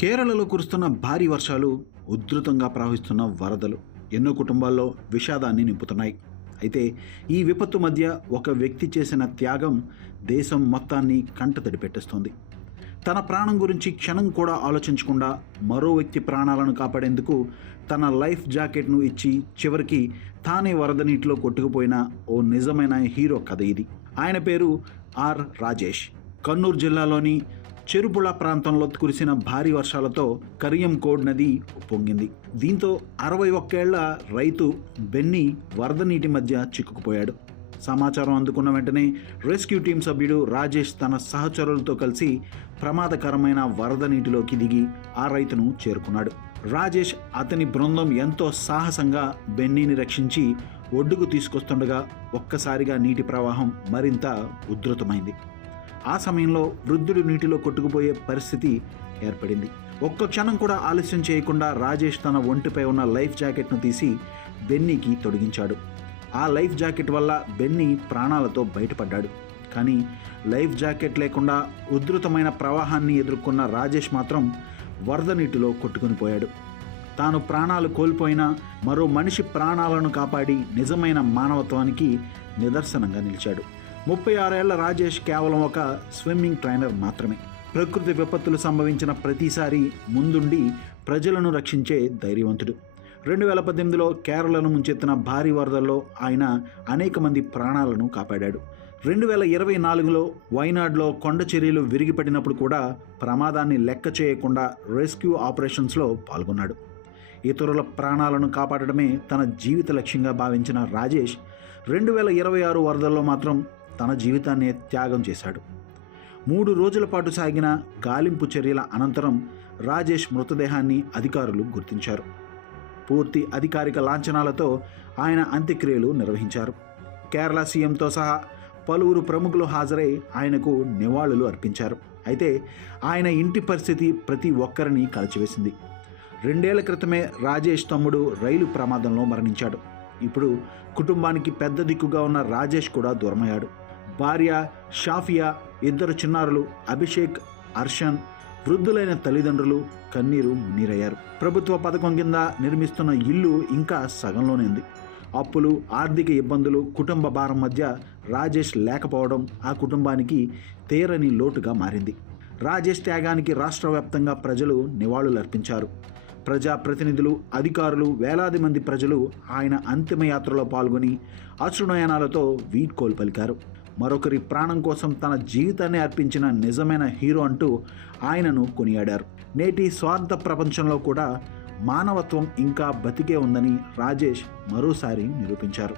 కేరళలో కురుస్తున్న భారీ వర్షాలు, ఉధృతంగా ప్రవహిస్తున్న వరదలు ఎన్నో కుటుంబాల్లో విషాదాన్ని నింపుతున్నాయి. అయితే ఈ విపత్తు మధ్య ఒక వ్యక్తి చేసిన త్యాగం దేశం మొత్తాన్ని కంటతడి పెట్టేస్తోంది. తన ప్రాణం గురించి క్షణం కూడా ఆలోచించకుండా మరో వ్యక్తి ప్రాణాలను కాపాడేందుకు తన లైఫ్ జాకెట్ను ఇచ్చి చివరికి తానే వరద నీటిలో కొట్టుకుపోయిన ఓ నిజమైన హీరో కథ ఇది. ఆయన పేరు ఆర్ రాజేష్. కన్నూరు జిల్లాలోని చెరుపుళ ప్రాంతంలో కురిసిన భారీ వర్షాలతో కరియంకోడ్ నది పొంగింది. దీంతో 61 ఏళ్ల రైతు బెన్నీ వరద నీటి మధ్య చిక్కుకుపోయాడు. సమాచారం అందుకున్న వెంటనే రెస్క్యూ టీం సభ్యుడు రాజేష్ తన సహచరులతో కలిసి ప్రమాదకరమైన వరద నీటిలోకి దిగి ఆ రైతును చేరుకున్నాడు. రాజేష్, అతని బృందం ఎంతో సాహసంగా బెన్నీని రక్షించి ఒడ్డుకు తీసుకొస్తుండగా ఒక్కసారిగా నీటి ప్రవాహం మరింత ఉధృతమైంది. ఆ సమయంలో వృద్ధుడు నీటిలో కొట్టుకుపోయే పరిస్థితి ఏర్పడింది. ఒక్క క్షణం కూడా ఆలస్యం చేయకుండా రాజేష్ తన ఒంటిపై ఉన్న లైఫ్ జాకెట్ను తీసి బెన్నీకి తొడిగించాడు. ఆ లైఫ్ జాకెట్ వల్ల బెన్నీ ప్రాణాలతో బయటపడ్డాడు. కానీ లైఫ్ జాకెట్ లేకుండా ఉధృతమైన ప్రవాహాన్ని ఎదుర్కొన్న రాజేష్ మాత్రం వరద నీటిలో కొట్టుకుని పోయాడు. తాను ప్రాణాలు కోల్పోయినా మరో మనిషి ప్రాణాలను కాపాడి నిజమైన మానవత్వానికి నిదర్శనంగా నిలిచాడు. 36 ఏళ్ల రాజేష్ కేవలం ఒక స్విమ్మింగ్ ట్రైనర్ మాత్రమే. ప్రకృతి విపత్తులు సంభవించిన ప్రతిసారి ముందుండి ప్రజలను రక్షించే ధైర్యవంతుడు. 2018లో కేరళను ముంచెత్తిన భారీ వరదల్లో ఆయన అనేక మంది ప్రాణాలను కాపాడాడు. 2024లో వైనాడ్లో కొండ చర్యలు విరిగిపడినప్పుడు కూడా ప్రమాదాన్ని లెక్క చేయకుండా రెస్క్యూ ఆపరేషన్స్లో పాల్గొన్నాడు. ఇతరుల ప్రాణాలను కాపాడడమే తన జీవిత లక్ష్యంగా భావించిన రాజేష్ 2026 వరదల్లో మాత్రం తన జీవితాన్నే త్యాగం చేశాడు. 3 రోజుల పాటు సాగిన గాలింపు చర్యల అనంతరం రాజేష్ మృతదేహాన్ని అధికారులు గుర్తించారు. పూర్తి అధికారిక లాంఛనాలతో ఆయన అంత్యక్రియలు నిర్వహించారు. కేరళ సీఎంతో సహా పలువురు ప్రముఖులు హాజరై ఆయనకు నివాళులు అర్పించారు. అయితే ఆయన ఇంటి పరిస్థితి ప్రతి ఒక్కరిని కలిచివేసింది. 2 ఏళ్ల క్రితమే రాజేష్ తమ్ముడు రైలు ప్రమాదంలో మరణించాడు. ఇప్పుడు కుటుంబానికి పెద్ద దిక్కుగా ఉన్న రాజేష్ కూడా దూరమయ్యాడు. భార్య షాఫియా, 2 చిన్నారులు అభిషేక్, అర్షన్, వృద్ధులైన తల్లిదండ్రులు కన్నీరు మున్నీరయ్యారు. ప్రభుత్వ పథకం కింద నిర్మిస్తున్న ఇల్లు ఇంకా సగంలోనే ఉంది. అప్పులు, ఆర్థిక ఇబ్బందులు, కుటుంబ భారం మధ్య రాజేష్ లేకపోవడం ఆ కుటుంబానికి తీరని లోటుగా మారింది. రాజేష్ త్యాగానికి రాష్ట్ర వ్యాప్తంగా ప్రజలు నివాళులర్పించారు. ప్రజాప్రతినిధులు, అధికారులు, వేలాది మంది ప్రజలు ఆయన అంతిమయాత్రలో పాల్గొని అశ్రునయనాలతో వీడ్కోలు పలికారు. మరొకరి ప్రాణం కోసం తన జీవితాన్ని అర్పించిన నిజమైన హీరో అంటూ ఆయనను కొనియాడారు. నేటి స్వార్థ ప్రపంచంలో కూడా మానవత్వం ఇంకా బతికే ఉందని రాజేష్ మరోసారి నిరూపించారు.